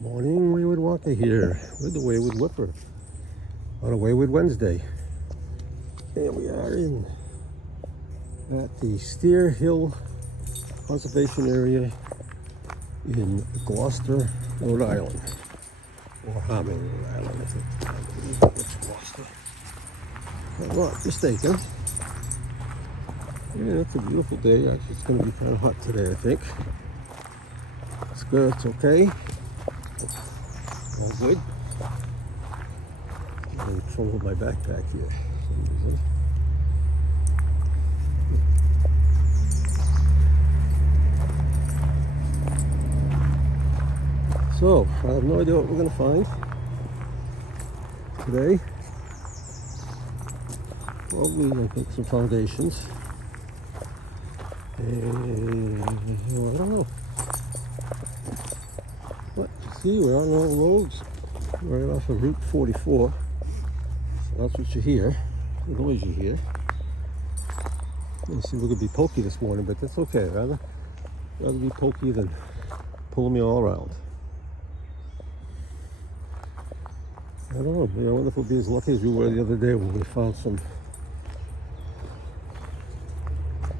Morning, Wayward Walker here with the Wayward Whipper on a Wayward Wednesday. And we are at the Steere Hill Conservation Area in Gloucester, Rhode Island. Or Harmony, Rhode Island, I believe it's Gloucester. If I'm not mistaken. Yeah, it's a beautiful day. Actually, it's going to be kind of hot today, I think. It's good, it's okay. All good. I'm having trouble with my backpack here for some reason. So, I have no idea what we're going to find today. Probably going to take some foundations. And, I don't know. But, see, we're on all roads right off of Route 44. So that's what you hear, the noise you hear. You see, we're going to be pokey this morning, but that's okay. Rather be pokey than pulling me all around. I don't know. I wonder if we'll be as lucky as we were the other day when we found some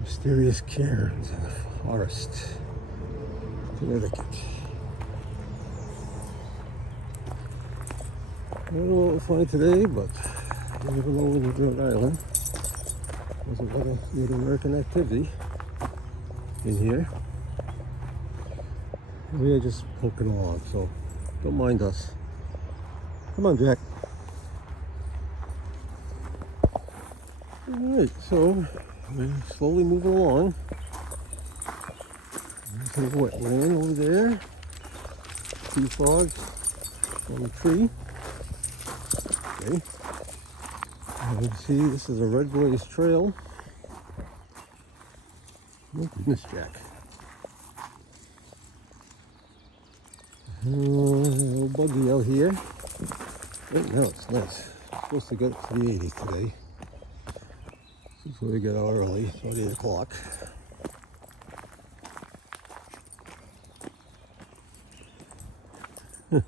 mysterious cairns in the forest, Connecticut. I don't know what we'll find today, but you never know when you're Rhode Island. There's a lot of Native American activity in here. We are just poking along, so don't mind us. Come on, Jack. Alright, so we're slowly moving along. There's a wetland over there. Tree frogs on the tree. Okay. And you can see this is a red blaze trail. Oh goodness, Jack. A little buggy out here. Right now it's nice. I'm supposed to get to the 80s today. So we get out early, it's about 8 o'clock. What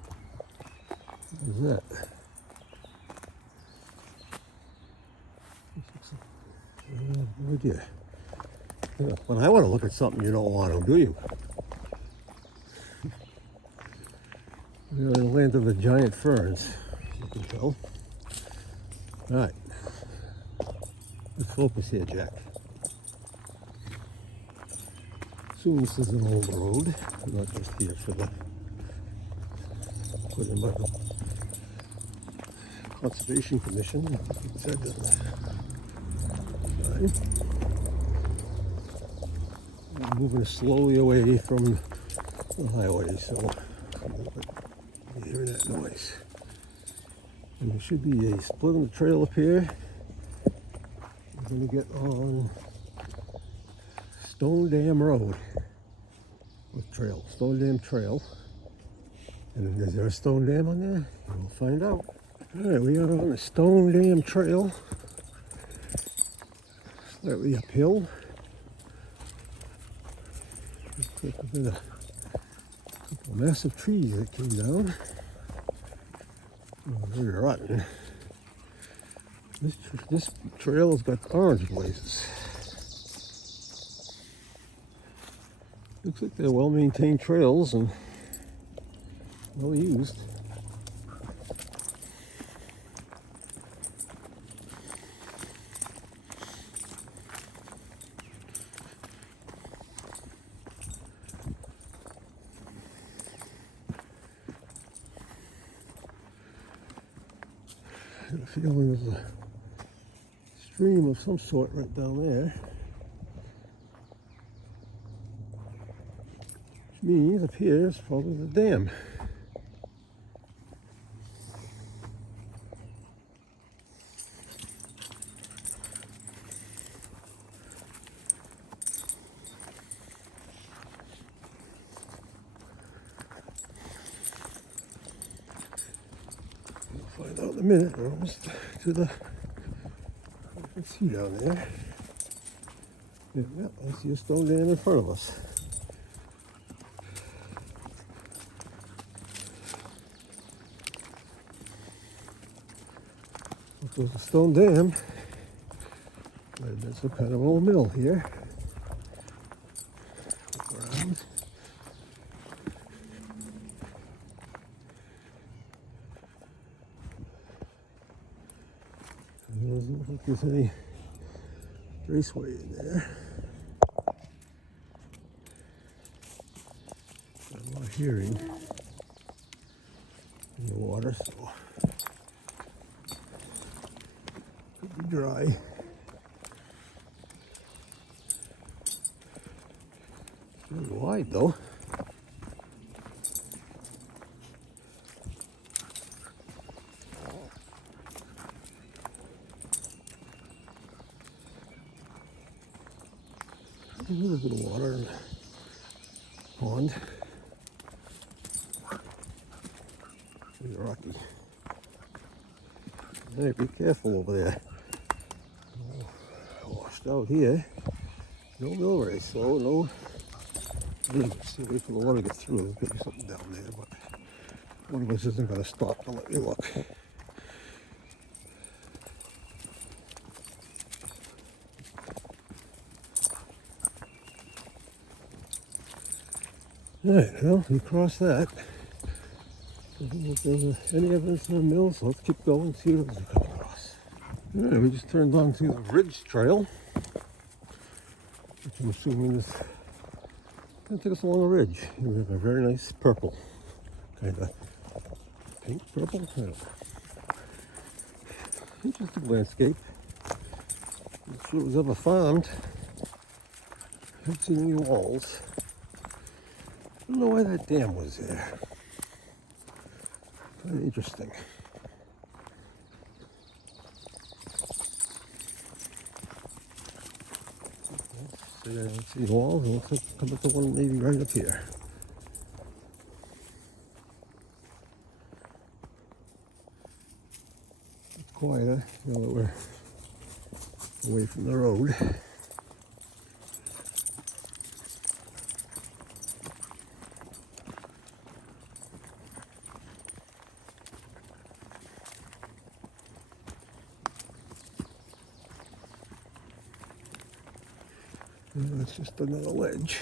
is that? No idea. When I want to look at something, you don't want to, do you? We're in the land of the giant ferns, as you can tell. All right. Let's focus here, Jack. Assume this is an old road. I'm not just here for the put in by the Conservation Commission. It said that. I'm moving slowly away from the highway, so you're hearing that noise. And there should be a split in the trail up here. We're going to get on Stone Dam Road with trail, Stone Dam Trail. And is there a stone dam on there? We'll find out. All right, we are on the Stone Dam Trail. Slightly uphill. Looks like there's a couple of massive trees that came down. Oh, very rotten. This trail has got orange blazes. Looks like they're well-maintained trails and well used. I have a feeling there's a stream of some sort right down there. Which means up here is probably the dam. We'll find out in a minute. We're almost to the, you can see down there. Yeah, I see a stone dam in front of us. There's a stone dam. Might have been some kind of old mill here. Look around. It doesn't look like there's any raceway in there. I'm not hearing in the water, so could be dry. It's really wide though. A little bit of water in the pond. Pretty rocky. Hey, be careful over there. Washed out here. No mill race, so no. Let's see, wait for the water to get through. There's going to be something down there, but one of us isn't going to stop to let me look. Alright, well, we crossed that. Doesn't look like there's any evidence of a mill, so let's keep going and see what we come across. Alright, we just turned onto the Ridge Trail, which I'm assuming is going to take us along a ridge. We have a very nice purple, kind of pink purple. I don't know. Interesting landscape. Not sure it was ever farmed. Haven't seen any walls. I don't know why that dam was there. Kind of interesting. See, I don't see walls. It looks like come up to one maybe right up here. It's quieter now that we're away from the road. It's just another ledge.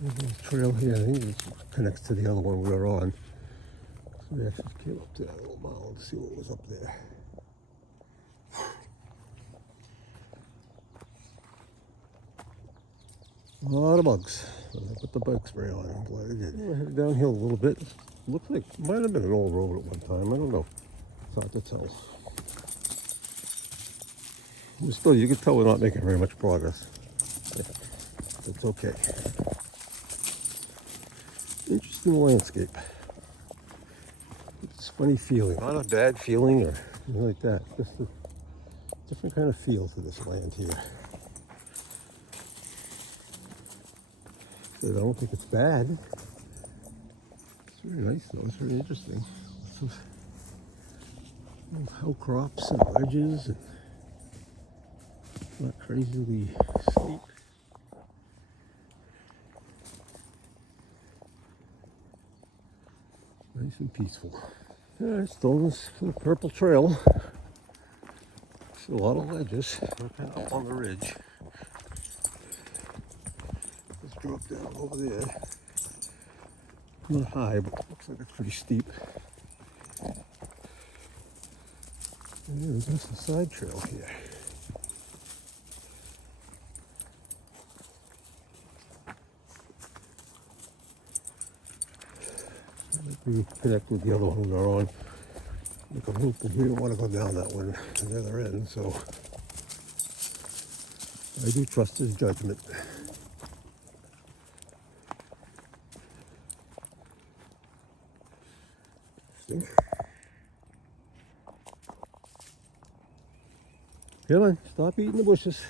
There's a trail here. I think it connects to the other one we were on. So we actually came up to that little mound to see what was up there. A lot of bugs. I put the bug spray on. I'm glad I did. We're headed downhill a little bit. Looks like it might have been an old road at one time. I don't know. It's hard to tell. But still, you can tell we're not making very much progress. Yeah, it's okay. Interesting landscape. It's a funny feeling. Not a bad feeling or anything like that. Just a different kind of feel to this land here. I don't think it's bad. It's very nice though. It's very interesting. Lots of outcrops and ledges and not crazily steep. Nice and peaceful. Yeah, stones for the purple trail. See a lot of ledges. We're kind of up on the ridge. Let's drop down over there. Not high, but looks like it's pretty steep. And there's just a side trail here. We connect with the other one we were on. Make a loop, and we don't want to go down that one at the other end, so I do trust his judgment. Come on, stop eating the bushes.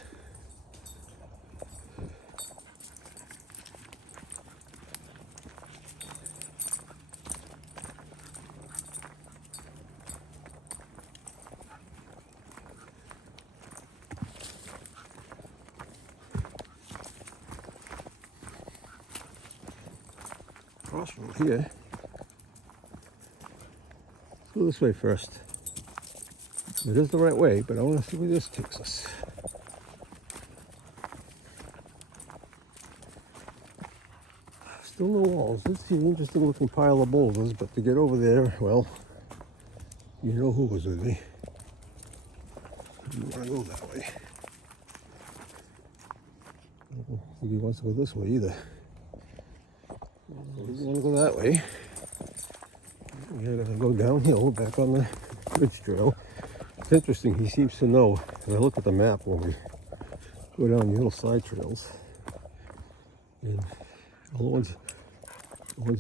crossroad here. Let's go this way first. It is the right way, but I want to see where this takes us. Still no walls. This is an interesting looking pile of boulders, but to get over there, well, you know who was with me. You want to go that way. I don't think he wants to go this way either. We want to go that way. We're going to go downhill back on the ridge trail. It's interesting, he seems to know. And I look at the map when we go down the little side trails. And all the ones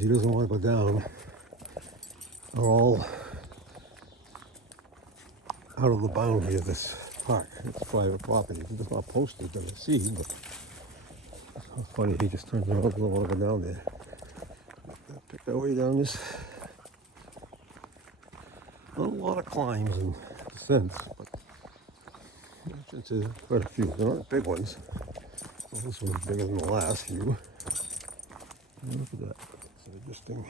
he doesn't want to go down are all out of the boundary of this park. It's private property. It's not posted to the sea, but it's funny, he just turns around and doesn't want to go down there. Pick our way down this. Not a lot of climbs and descents, but entrances, quite a few. They're not big ones. Well, this one's bigger than the last few. And look at that. It's an interesting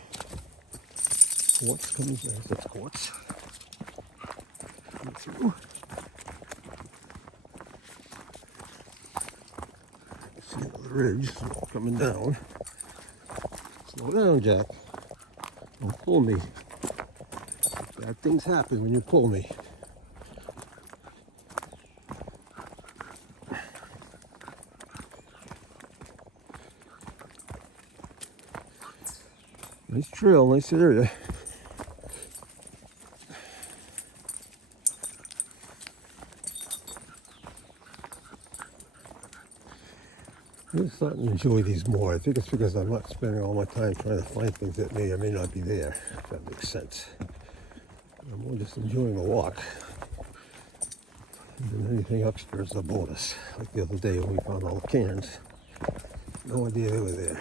quartz coming down. That's quartz. Coming through. See another ridge coming down. Slow down, Jack. Don't pull me. Bad things happen when you pull me. Nice trail, nice area. I'm starting to enjoy these more. I think it's because I'm not spending all my time trying to find things that may or may not be there, if that makes sense. I'm more just enjoying the walk. And then anything extra is a bonus. Like the other day when we found all the cairns. No idea they were there.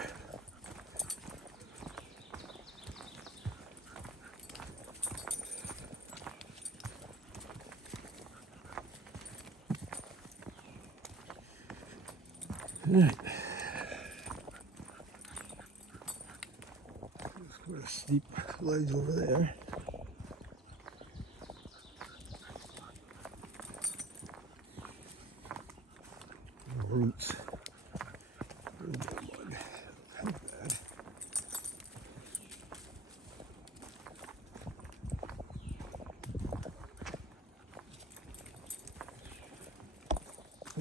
All right. Let's go to steep ledge over there. Roots. A little bit of mud. Not bad.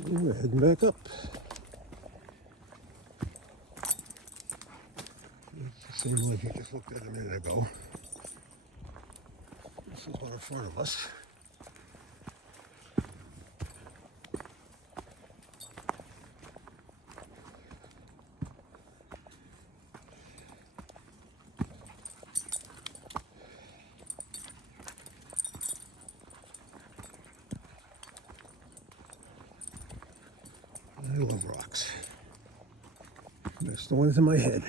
And we're heading back up. It's the same ledge we just looked at a minute ago. This is one in front of us. I love rocks. That's the ones in my head.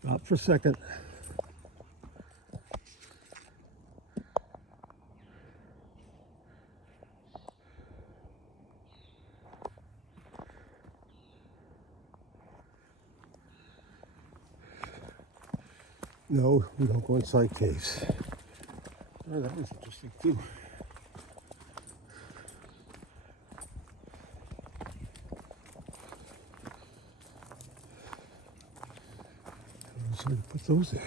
Stop for a second. No, we don't go inside caves. Oh, that was interesting too. So we put those there.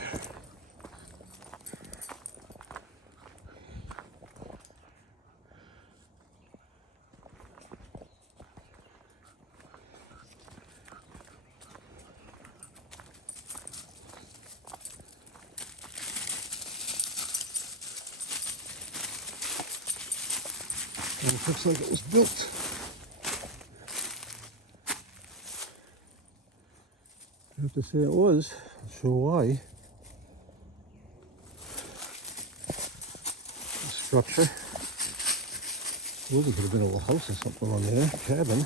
And it looks like it was built. I have to say it was. Not sure why. The structure. Well, it could have been a little house or something on there, cabin.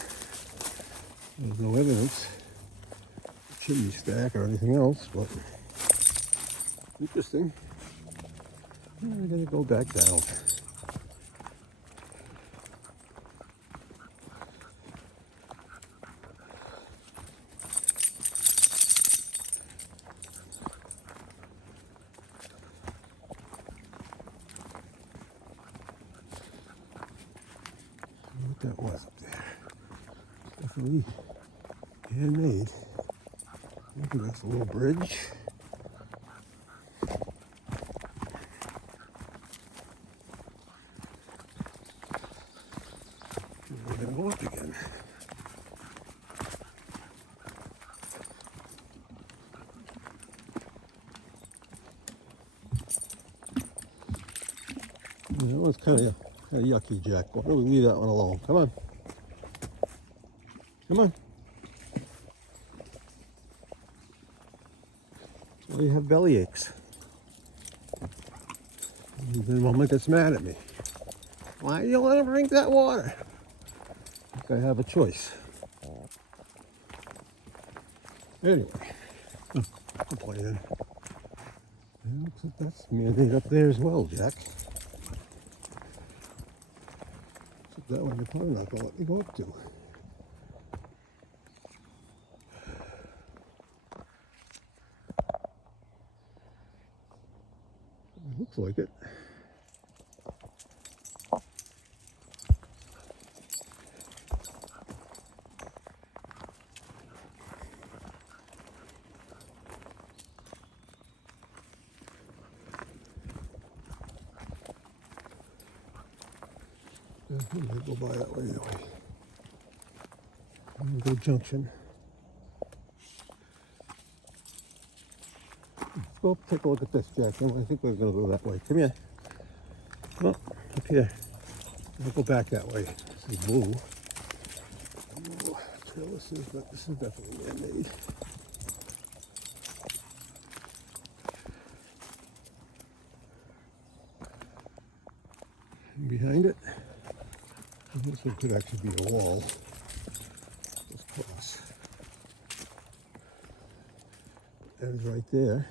There's no evidence, chimney stack or anything else, but interesting. I'm gonna go back down. What that was up there. Definitely handmade. Maybe that's a little bridge. We're gonna go up again. That one's kind of yucky, Jack. Why don't we leave that one alone? Come on. Come on. Well, you have belly aches. And then Mama gets mad at me. Why do you let him drink that water? I think I have a choice. Anyway, complaining. It looks like that's man-made up there as well, Jack. Except that one you're probably not going to let me go up to. It looks like it. I'm going to go by that way anyway. Good junction. Let's go take a look at this, Jack. I think we're going to go that way. Come here. Come on, up here. We'll go back that way. This is blue. What trail this is, but this is definitely man-made. And behind it, this one could actually be a wall. Let's cross. Ends right there.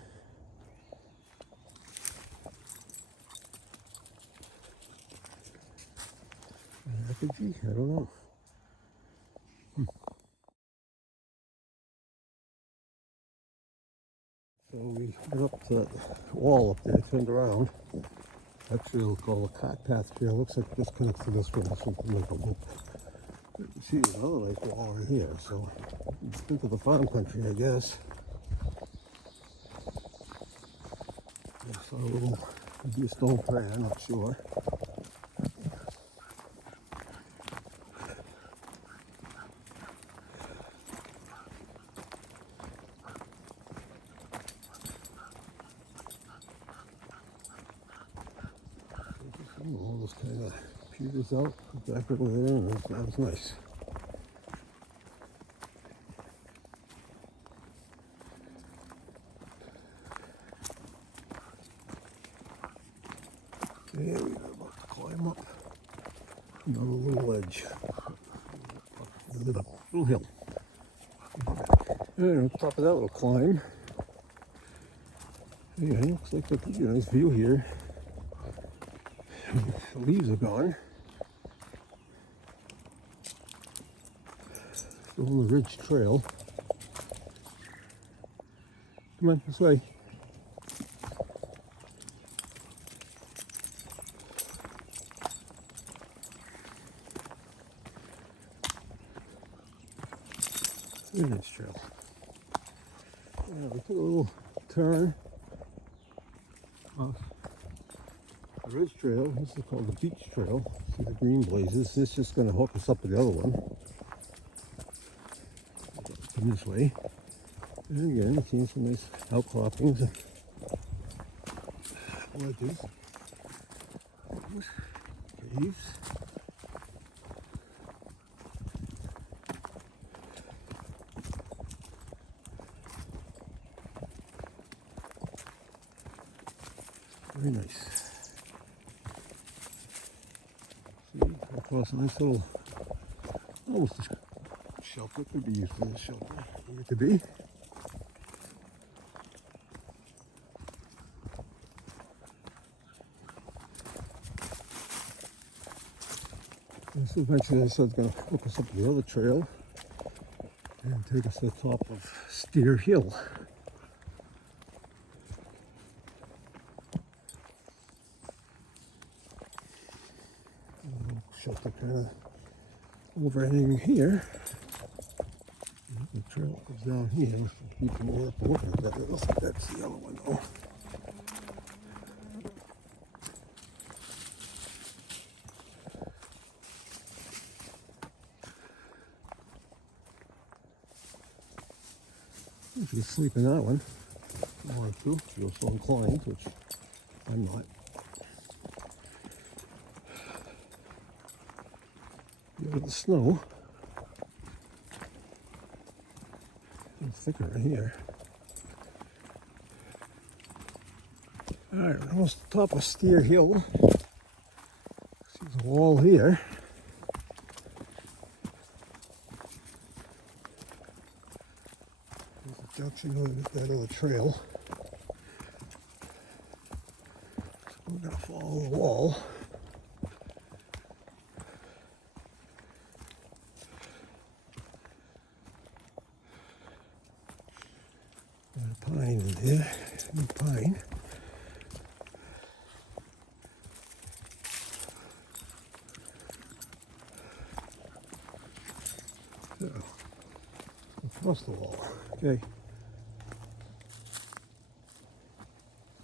Effigy? I don't know. So we went up to that wall up there, turned around. That trail called the cart path trail. Looks like this connects to this one. This one can make a loop. You can see there's another nice wall right here. So it's into the farm country, I guess. I saw a little, could be a stone prayer, I'm not sure. All this kind of peters out back over there, and that was nice. Yeah, we are about to climb up another little ledge, little hill. And on top of that little climb, yeah, it looks like a pretty nice view here. The leaves are gone. Still on the ridge trail. Come on, this way. Ridge trail. Yeah, we took a little turn off the ridge trail. This is called the beach trail. See the green blazes. This is just going to hook us up to the other one. Come this way. And again, you've seen some nice outcroppings and ledges, caves. Very nice. See, across a nice little, almost a shelter. Could be used as a shelter. Maybe it could be. This eventually, I said, is going to hook us up to the other trail and take us to the top of Steere Hill. Shelter kind of overhanging here. The trail goes down here. Keep more up looking at that. I don't think that's the yellow one though. You could sleep in that one if you wanted to, if you're so inclined, which I'm not. The snow is thicker in here. Alright, we're almost at the top of Steere Hill. See the wall here. There's a junction with that other trail. So we're going to follow the wall. Pine in here, big pine. So, across the wall. Okay.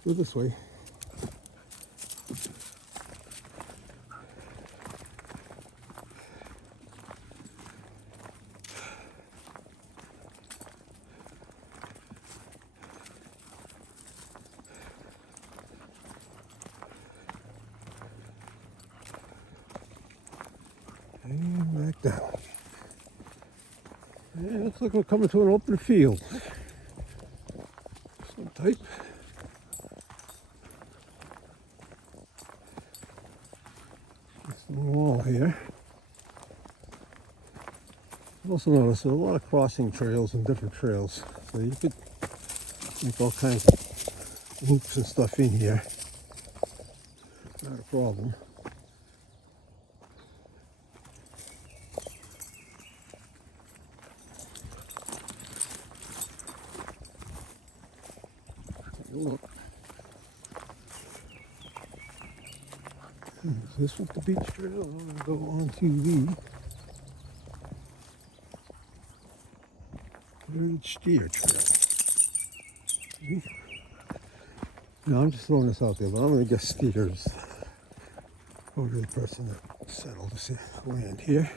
Go this way. And back down. And looks like we're coming to an open field. Some type. This little wall here. Also notice there's a lot of crossing trails and different trails. So you could make all kinds of loops and stuff in here. Not a problem. Look. This was the beach trail. I'm going to go on to the Steere trail. See? Now I'm just throwing this out there, but I'm going to guess Steere's probably the person that settled this land here.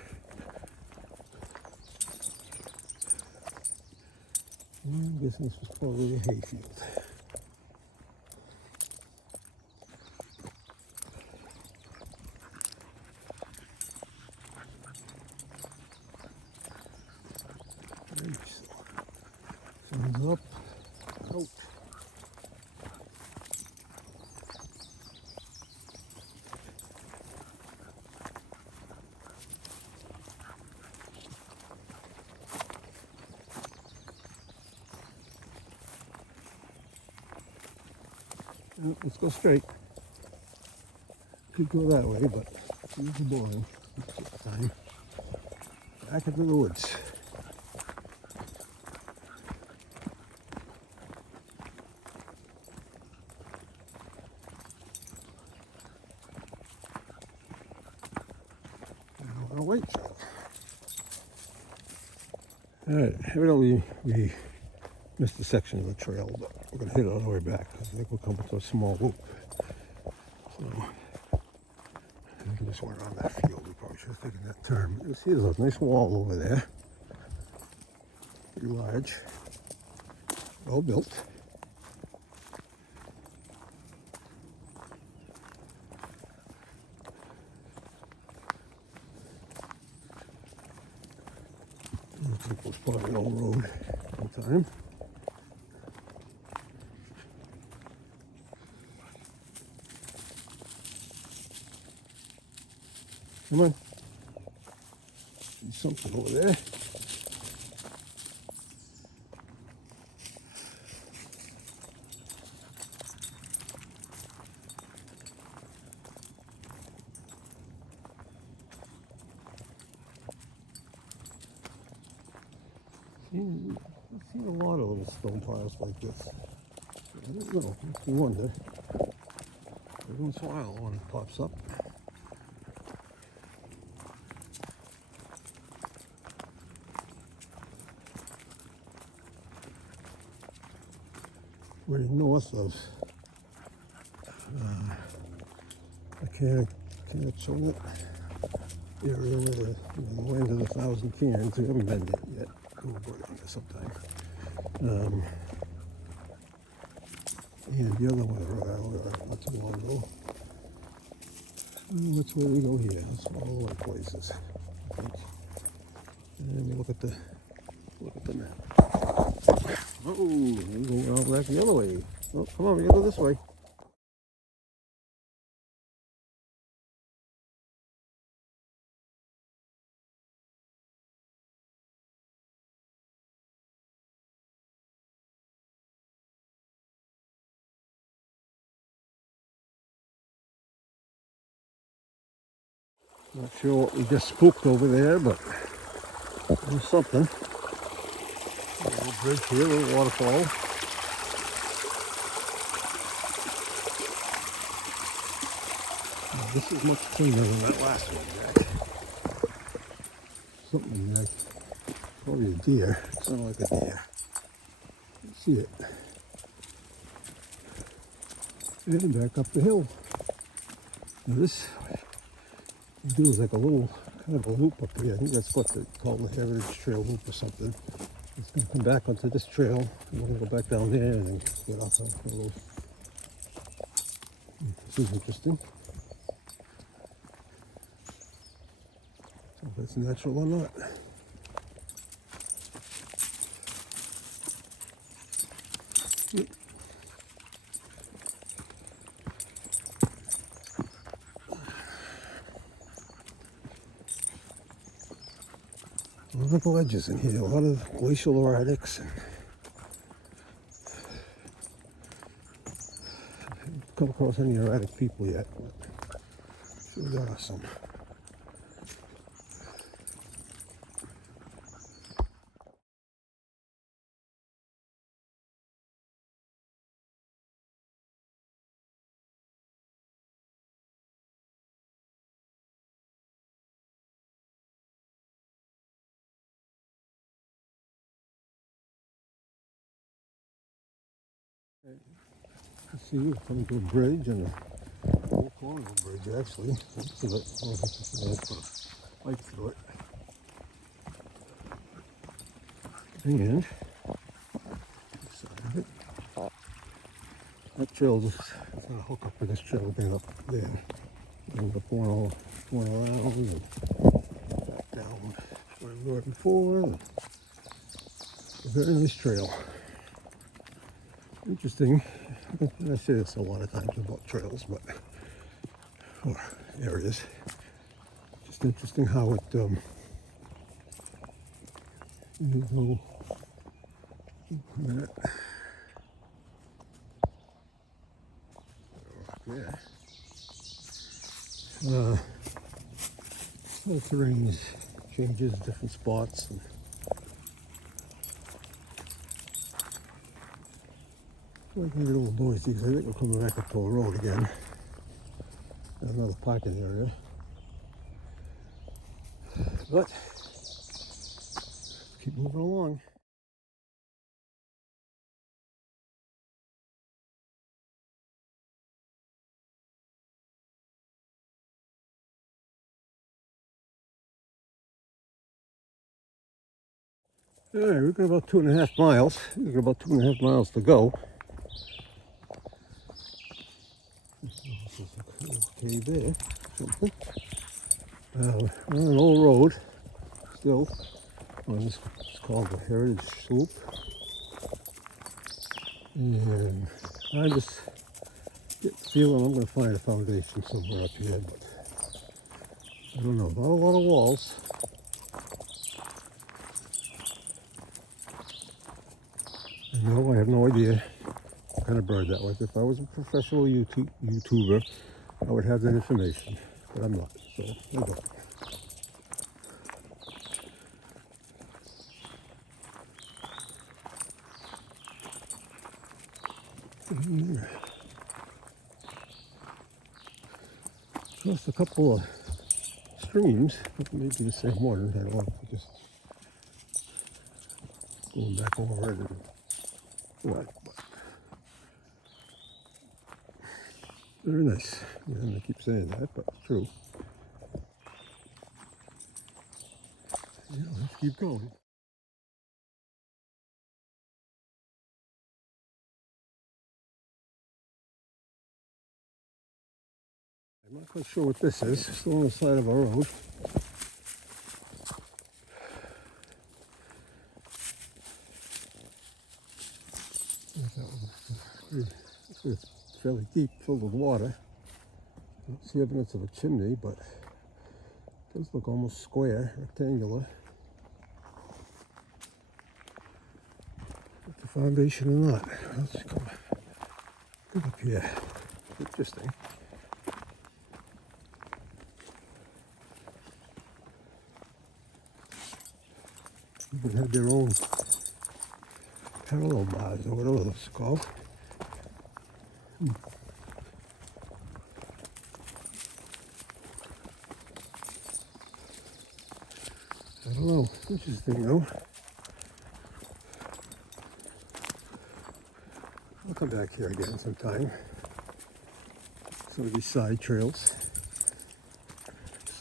And this was probably a hayfield. Sun's up, out. Let's go straight. Could go that way, but it's usually boring. Time. Back into the woods. Now, white trail. Alright, evidently we missed a section of the trail, but we're going to hit it on the way back. I think we'll come to a small loop. So, I think we just went around that field. We probably should have taken that turn. You see there's a nice wall over there. Pretty large. Well built. Looks like it was probably an old road at one time. Come on. There's something over there. I've seen a lot of little stone piles like this. I don't know, makes me wonder. Every once in a while one pops up. We're north of I can't show it. The area where the land of the thousand cans. We haven't been there yet. We'll go down there sometime. And the other one not too long ago. Which way we go here? It's all the right places. I think. And we look at the map. Oh, we go out back the other way. Oh, come on, we gotta go this way. Not sure what we just spooked over there, but there's something. A little bridge here, a little waterfall. Now, this is much cleaner than that last one, Jack. Something like, probably a deer. It sounded like a deer. You see it. And back up the hill. Now this you do is like a little kind of a loop up here. I think that's what they call the Heritage Trail loop or something. It's going to come back onto this trail, and we're going to go back down there and then get off on the roof. This is interesting. So if it's natural or not. A lot of ledges in here, a lot of glacial erratics. And I haven't come across any erratic people yet, but sure there are some. See, we're coming to a bridge and a whole corner bridge actually. Most of it, I don't think this is put a light through it. And this side of it, that trail just it's gonna hook up with this trail going up there. And the going around and back down where we were before. And a very nice trail. Interesting. I say this a lot of times about trails, but or areas. Just interesting how it you go a minute. Rock there. The terrain changes, different spots. And like a little noisy because I think we're coming back up to a road again. Another parking area. But keep moving along. All right, we've got about 2.5 miles. We've got about 2.5 miles to go. Okay, there, something. We're on an old road still. This is called the Heritage Sloop. And I just get the feeling I'm going to find a foundation somewhere up here. But I don't know, not a lot of walls. No, I have no idea what kind of bird that was. If I was a professional YouTuber, I would have that information, but I'm not, so I don't. Crossed a couple of streams, maybe the same one. I don't know, just going back over it. What? Very nice. Yeah, I keep saying that, but it's true. Yeah, let's keep going. I'm not quite sure what this is. It's still on the side of a road. It's fairly deep, filled with water. I don't see evidence of a chimney, but it does look almost square, rectangular. Is the foundation or not? Let's go up here. Interesting. Even had their own parallel bars or whatever it's called. I don't know. Interesting though. I'll come back here again sometime. Some of these side trails.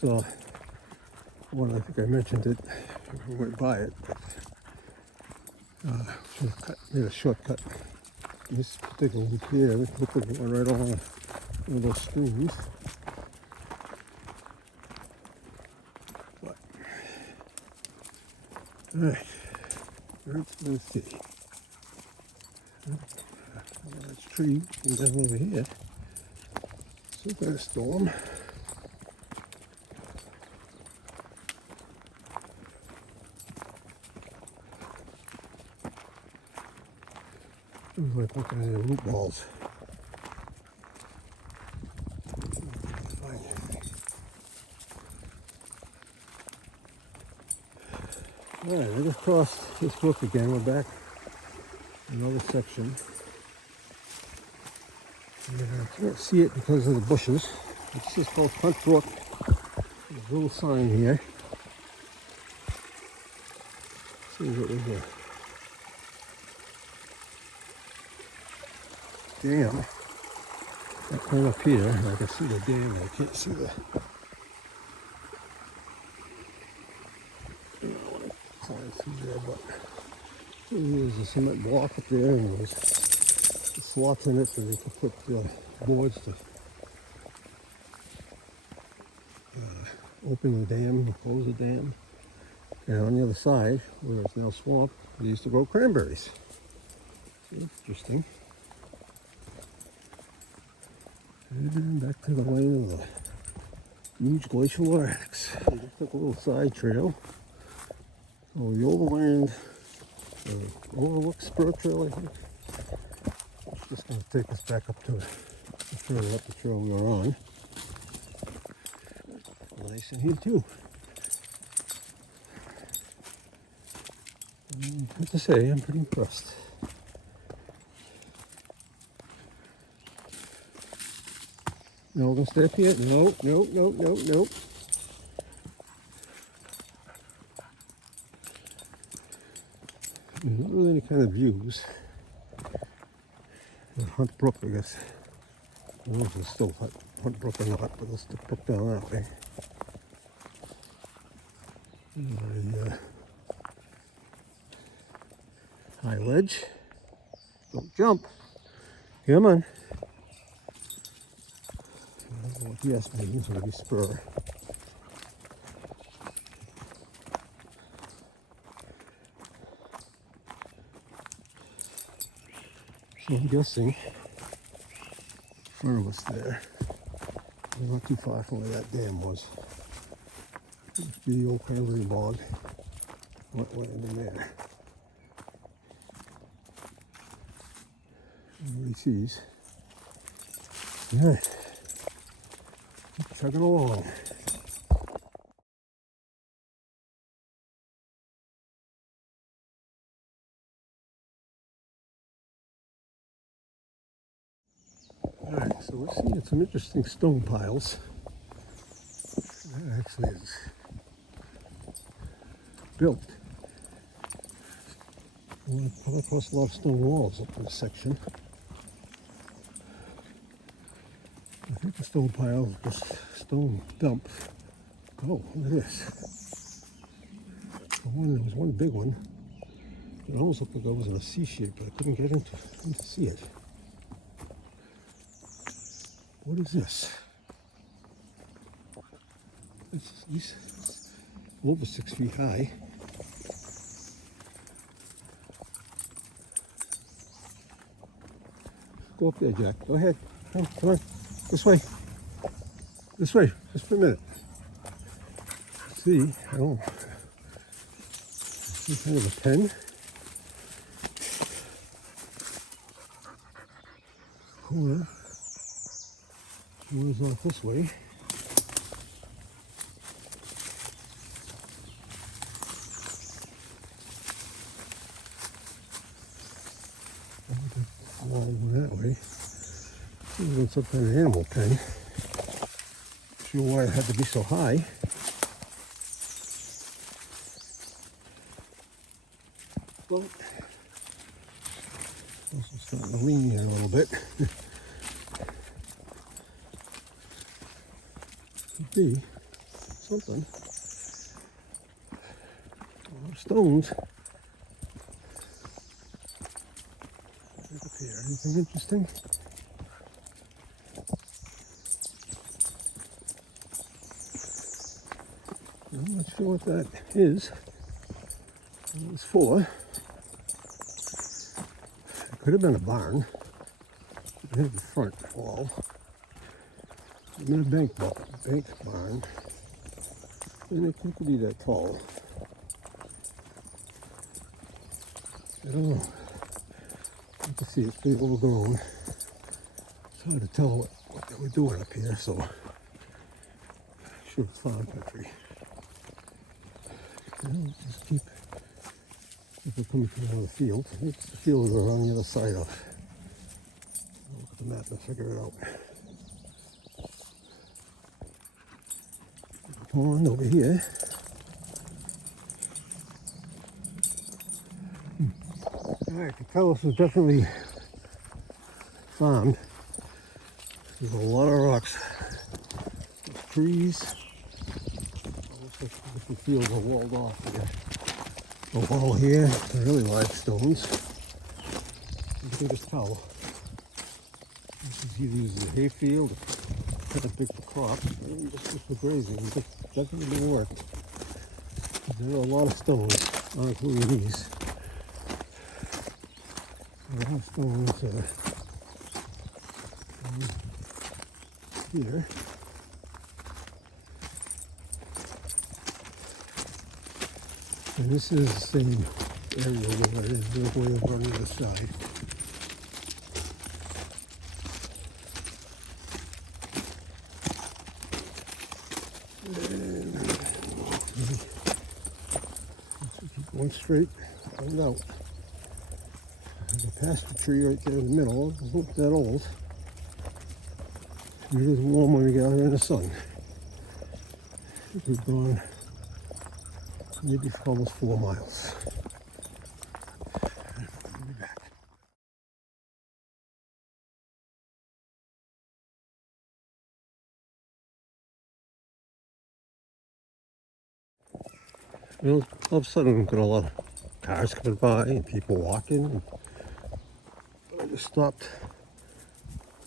So one, I think I mentioned it. I went by it. Made a shortcut. This particular one here, look like it went right along one of those streams. But, all right, let's see. There's a tree down over here. Some kind of storm. It was like looking at the root balls. All right, I just crossed this brook again. We're back in another section. And I can't see it because of the bushes. It's just called Hunt Brook. There's a little sign here. See what was a dam. That right up here. I can see the dam. I can't see the. I don't want to climb through there, but there's a cement block up there, and there's slots in it so they can put boards to open the dam and close the dam. And on the other side, where it's now swamp, they used to grow cranberries. So that's interesting. And back to the lane of the huge glacial ladders. We just took a little side trail. So the overland, overlook spur trail, I think. It's just going to take us back up to the trail we were on. Nice in here too. I have to say, I'm pretty impressed. No, we're gonna stay up here. No. There's not really any kind of views. Hunt Brook, I guess. I don't know if it's still Hunt Brook or not, but let's brook down that way. High ledge. Don't jump. Come on. I don't know what the S means, maybe spur. So I'm guessing in front of us there, we're not too far from where that dam was. Must be the old cranberry bog. Wetland in there. Everybody sees. Yeah. Keep chugging along. Alright, so we're seeing some interesting stone piles. That actually is built. We'll come across a lot of stone walls up in this section. I think the stone pile is just stone dump. Oh, look at this. There was one big one. It almost looked like it was in a C shape, but I couldn't get into to see it. What is this? It's at least over 6 feet high. Go up there, Jack. Go ahead. Come on. This way. This way. Just for a minute. See, oh, some kind of a pen. Corner. Corner's off this way. Wall that way. Even some kind of animal pen. Not sure why it had to be so high. But also starting to lean here a little bit. Could be something. Stones. Look up here. Anything interesting? I'm not sure what that is. What it's for. It could have been a barn. It had the front wall. It been a bank barn. And it could be that tall. I don't know. You can see it's pretty overgrown. It's hard to tell what they were doing up here, so I'm sure it's farm country. Just keep it coming from another field. I think the field we're on the other side of. I'll look at the map and figure it out. Pond over here. Alright, I can tell this is definitely farmed. There's a lot of rocks. There's trees. Looks like different fields are walled off here. A wall here, really large stones. You can just tell. This is either used as a hayfield or kind of big for crops, or just for grazing. It definitely worked. There are a lot of stones, not including these. A lot of stones here. And this is the same area where it is. There's way over on the other side. And let's keep going straight. Find out. I passed the tree right there in the middle. It doesn't look that old. It is warm when we get out here in the sun. We've gone maybe for almost 4 miles. We'll be back. You know, all of a sudden we've got a lot of cars coming by and people walking. I just stopped.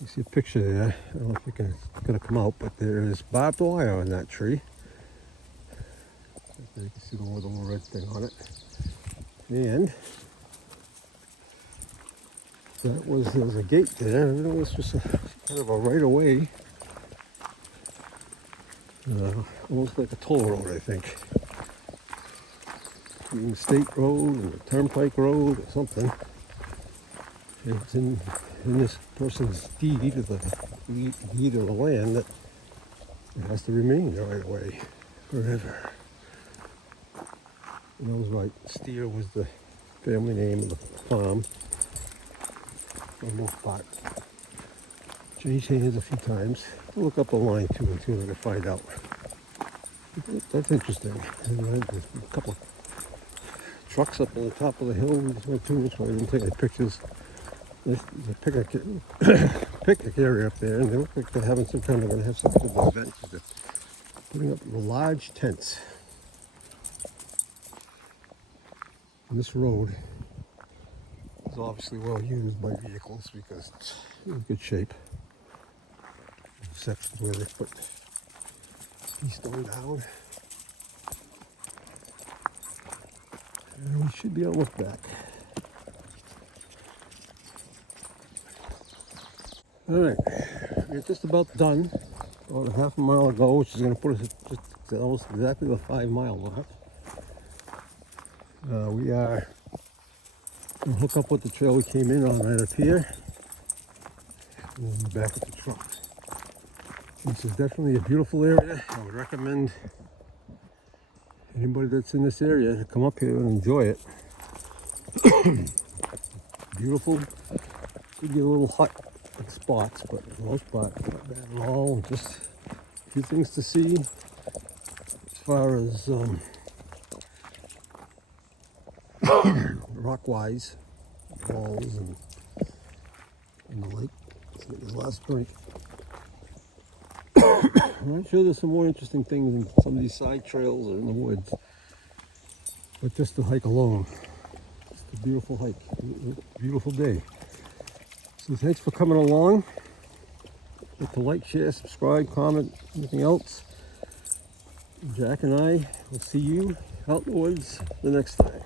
You see a picture there. I don't know if it's going to come out, but there is barbed wire on that tree. Right there you can see the little red thing on it. And there was a gate there. It was just kind of a right of way. almost like a toll road, I think. Between the state road and the turnpike road or something. It's in this person's deed of the land that it has to remain the right away forever. And I was right. Steere was the family name of the farm for the most part. Changed hands a few times. I'll look up the line too and see what I can find out. That's interesting. And there's a couple of trucks up on the top of the hill we just went to, so I didn't take any pictures. There's a picnic area up there, and they look like they're having some kind of, going to have some kind of event. They're putting up large tents. And this road is obviously well used by vehicles because it's in good shape. Sections where they put east on down. And we should be almost back. Alright, we're just about done. About a half a mile ago, which is going to put us at just almost exactly the 5 mile mark. We are going to hook up with the trail we came in on right up here. And then back at the truck. This is definitely a beautiful area. I would recommend anybody that's in this area to come up here and enjoy it. Beautiful. Could get a little hot at spots, but for the most part, not bad at all. Just a few things to see as far as rock-wise, walls and the lake. Let's get this last drink. I'm sure there's some more interesting things in some of these side trails or in the woods, but just to hike alone, just a beautiful hike, beautiful day. So thanks for coming along. Hit the like, share, subscribe, comment, anything else. Jack and I will see you out in the woods the next time.